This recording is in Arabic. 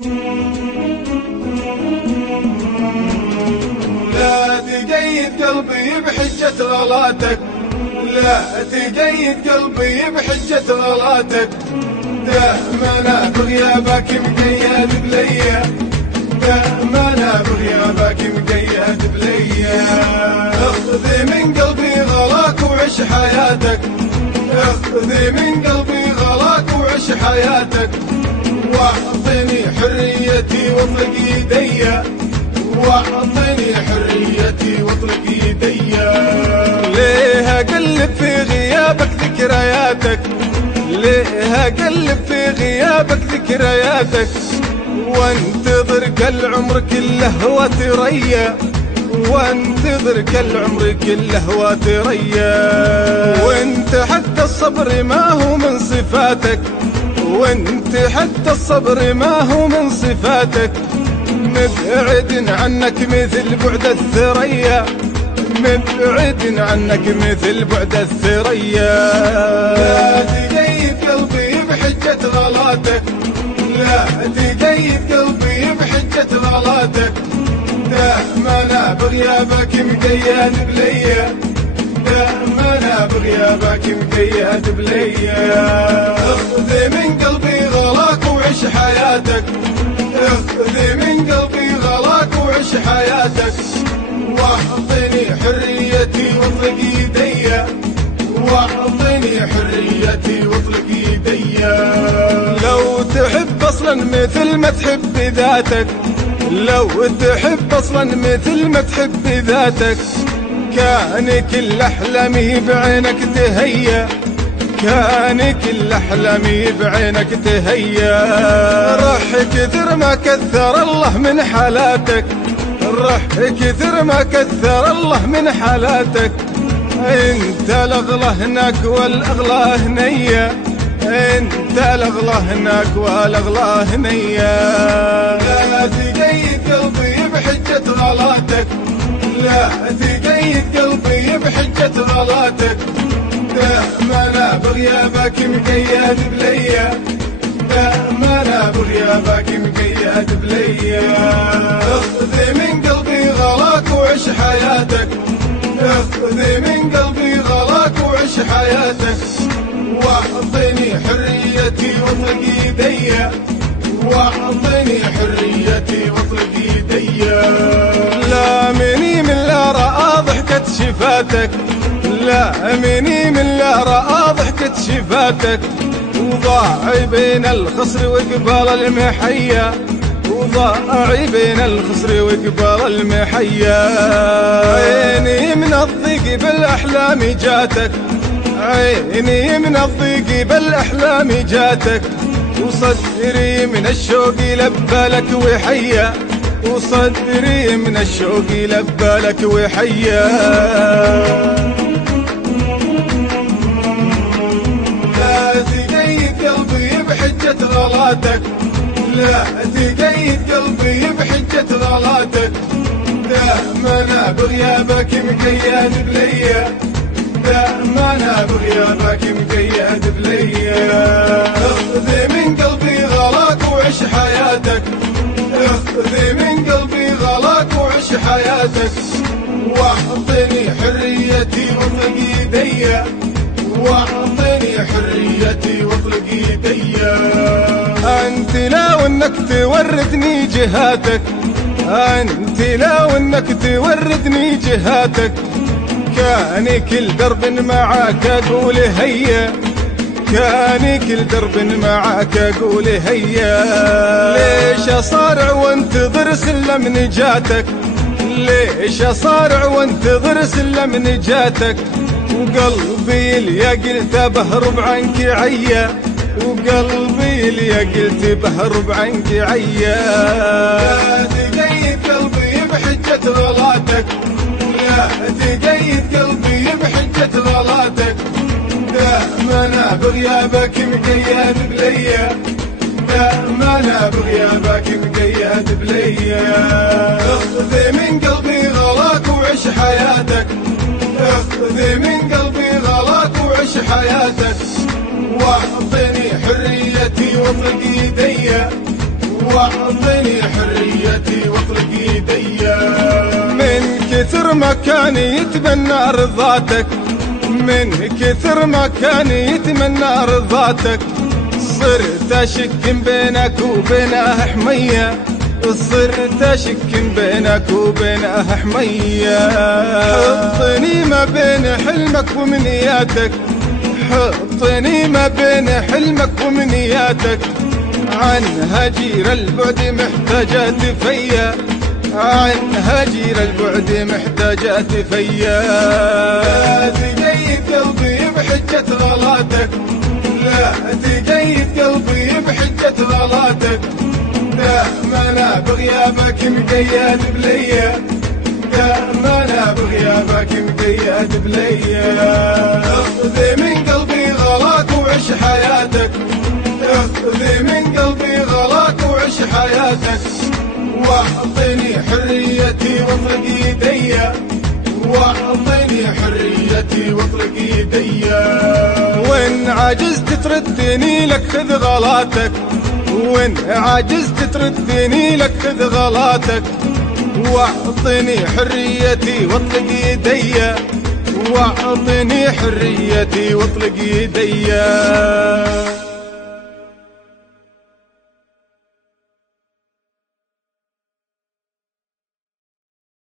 لا تقيد قلبي بحجة غلاتك، لا تقيد قلبي بحجة غلاتك، دائما بغيابك مقيد بليا، دائما بغيابك مقيد بليا. اخذ من قلبي غلاك وعش حياتك، اخذ من قلبي غلاك وعش حياتك، واعطني حريتي واطلق يديا، واعطني حريتي واطلق يديا. ليه اقلب في غيابك ذكرياتك، ليه اقلب في غيابك ذكرياتك، وانتظر كالعمر كله وتريا، وانتظر كالعمر كله وتريا. وانت حتى الصبر ما هو من صفاتك، وانت حتى الصبر ما هو من صفاتك، مبعد عنك مثل بعد الثريا، مبعد عنك مثل بعد الثريا. لا تقيد قلبي بحجة غلاتك، لا تقيد قلبي بحجة غلاتك، دائما بغيابك مقيد بليا، دائما بغيابك مقيد بليا. اخذ من قلبي غلاك وعش حياتك، اخذ من قلبي غلاك وعش حياتك، واعطني حريتي واطلق يديا، واعطني حريتي واطلق يديا. لو تحب اصلا مثل ما تحب ذاتك، لو تحب اصلا مثل ما تحب ذاتك، كان كل احلامي بعينك تهيا، كان كل احلامي بعينك تهيا. رح كثر ما كثر الله من حالاتك، رح كثر ما كثر الله من حالاتك، انت الاغلى هناك والاغلى هنيا، انت الاغلى هناك والاغلى هنيا. لا تقيد قلبي بحجة غلاتك، لا تقيد قلبي بحجة غلاتك، دائما بغيابك مقيد بليا، دائما بغيابك مقيد بليا. اخذ من قلبي غلاك وعش حياتك، اخذ من قلبي غلاك وعش حياتك، واعطني حريتي واطلق يديا، واعطني حريتي واطلق يديا. لا مني من لا رأى ضحكة شفاتك، لا مني من لا رأى ضحكة شفاتك، وضاع بين الخصر وقبال المحيا، وضاع بين الخصر وقبال المحيا. عيني من الضيق بالاحلام جاتك، عيني من الضيق بالاحلام جاتك، وصدري من الشوق لبالك وحيا، وصدري من الشوق لبالك وحيا. لا تقيد قلبي بحجة غلاتك، لا تقيد قلبي بحجة غلاتك، دائما بغيابك مقيد بليا، دائما بغيابك مقيد بليا. اخذ من قلبي غلاك وعش حياتك، اخذ من قلبي غلاك وعش حياتك، واعطني حريتي واطلق يديا، واعطني حريتي واطلق يديا. انت لو انك توردني جهاتك، انت لو انك توردني جهاتك، كان كل درب معاك اقول هيا، كان كل درب معاك اقول هيا. ليش اصارع وانتظر سلم نجاتك، ليش اصارع وانتظر سلم نجاتك، وقلبي اللي قلت بهرب عنك عيا، وقلبي اللي قلت بهرب عنك عيا. لا تقيد قلبي بحجة غلاتك، لا تقيد قلبي بحجة غلاتك، دائما بغيابك مقيد بليا، دائما بغيابك مقيد بليا. اخذ من قلبي غلاك وعش حياتك، اخذ من قلبي غلاك وعش حياتك، واعطني حريتي واطلق يديا، واعطني حريتي واطلق يدي. من كثر ما كان يتمنى رضاتك، من كثر ما كان يتمنى رضاتك، صرت اشك بينك وبينه حمية، صرت اشك بينك وبينه حمية. حطني ما بين حلمك ومنياتك، حطني ما بين حلمك ومنياتك، عن هجير البعد محتاجة فيا، عن هجير البعد محتاجة فيا. لا تقيد قلبي بحجة غلاتك، لا تقيد قلبي بحجة غلاتك، دائما انا بغيابك مقيد بليا، دائما انا بغيابك مقيد بليا. اخذ من قلبي غلاك وعش حياتك، اخذ من قلبي غلاك وعش حياتك، واعطني حريتي واطلق يدي، واعطني حريتي واطلق يدي. وان عجزت تردني لك خذ غلاتك، وان عجزت تردني لك خذ غلاتك، واعطني حريتي واطلق يدي، واعطني حريتي واطلق يدي.